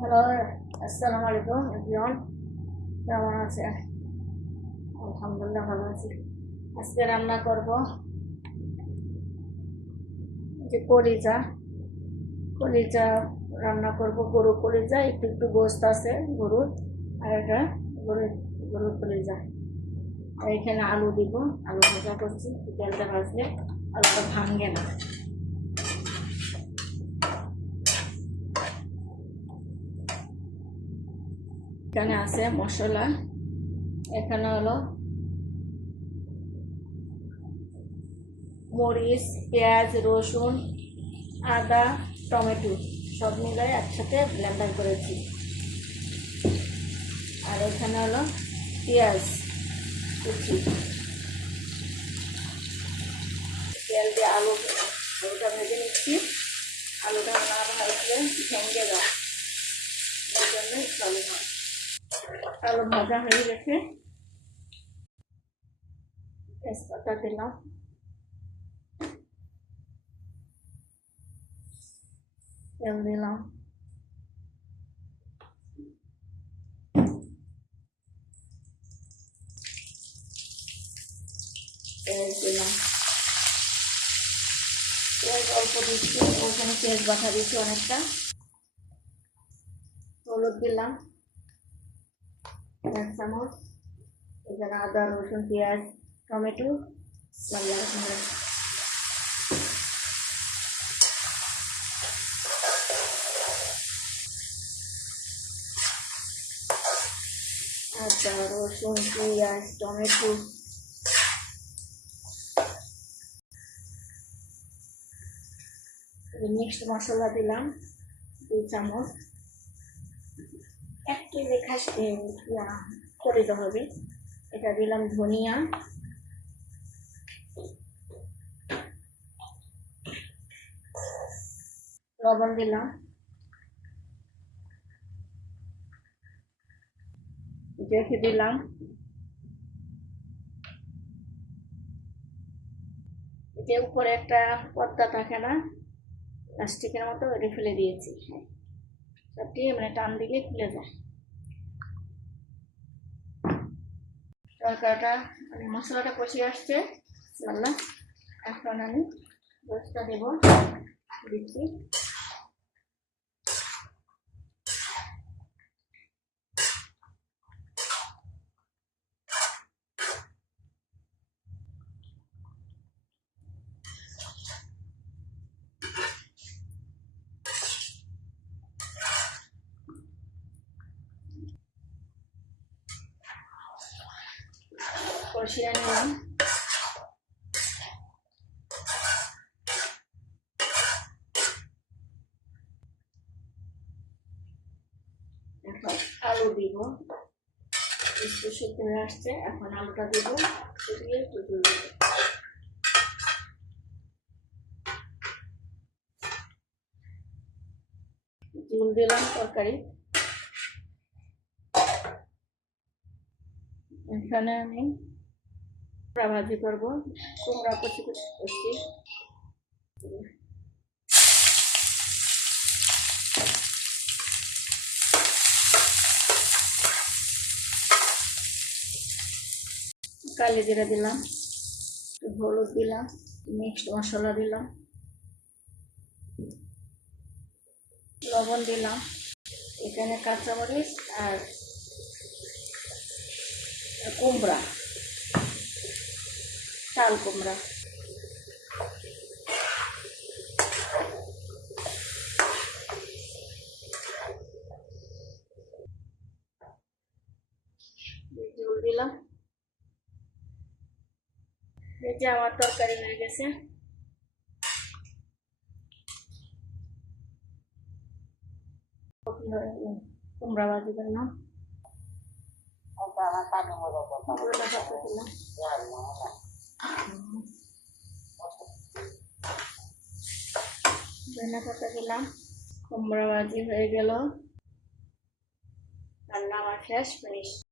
Hello আসসালামু আলাইকুম everyone কেমন আছে আলহামদুলিল্লাহ ভালো আছি। আজকে রান্না করব যে কলিজা। কলিজা রান্না করব গরু কলিজা। একটু একটু গোস্ত আছে, গরুর। আর এটা গরু গরুর কলিজা। আর এখানে আলু দিব। আলু ভাজা করছি। তেলটা ভাজলে আলুটা ভাঙবে না। এখানে আছে মশলা। এখানে হলো মরিচ, পেঁয়াজ, রসুন, আদা, টমেটো সব মিলাই একসাথে ব্লেন্ডার করেছি। আর এখানে হলো পেঁয়াজ কুচি। তেল দিয়ে আলু, আলুটা ভেজে নিচ্ছি। আলুটা না ভাজলে ভেঙে যায় এই জন্যই আলু ভাজ আলু ভাজা হয়ে গেছে। তেজপাতা দিলাম। তেল দিলাম। দিলাম। অল্প দিচ্ছি, ওখানে অনেকটা। হলুদ দিলাম। এক চামচ এখানে আদা রসুন পেঁয়াজ টমেটো বাংলা রসুন আদা রসুন পেঁয়াজ টমেটো মিক্সড মশলা দিলাম দুই চামচ খাস করে হবে। এটা দিলাম ধনিয়া। লবণ দিলাম। দেখে দিলাম। যে উপরে একটা পর্দা থাকে না, প্লাস্টিকের মতো ওটা ফেলে দিয়েছি। সবটি মানে টান দিলে খুলে যায়। তরকারিটা মানে মশলাটা কষে আসছে। রান্না। এখন আমি গোসটা দেবো। দিচ্ছি। কষিয়ে নিলাম এখন আলু দিব। একটু হয়ে আসছে, এখন আলুটা দিব। শুকিয়ে একটু দিব। জল দিলাম তরকারি। এখানে আমি কুমড়া ভাজি করব। কুমড়া কচি কচি করছি। কালি জিরা দিলাম হলুদ দিলাম, মিক্সড মশলা দিলাম, লবণ দিলাম, এখানে কাঁচামরিচ আর কুমড়া। চাল কুমড়া জল দিলাম এই যে আমার তরকারি হয়ে গেছে কুমড়া ভাজি করলাম ধনে পাতা দিলাম ধনে পাতা দিলাম কুমড়া ভাজি হয়ে গেল। রান্না আমার শেষ ফিনিশ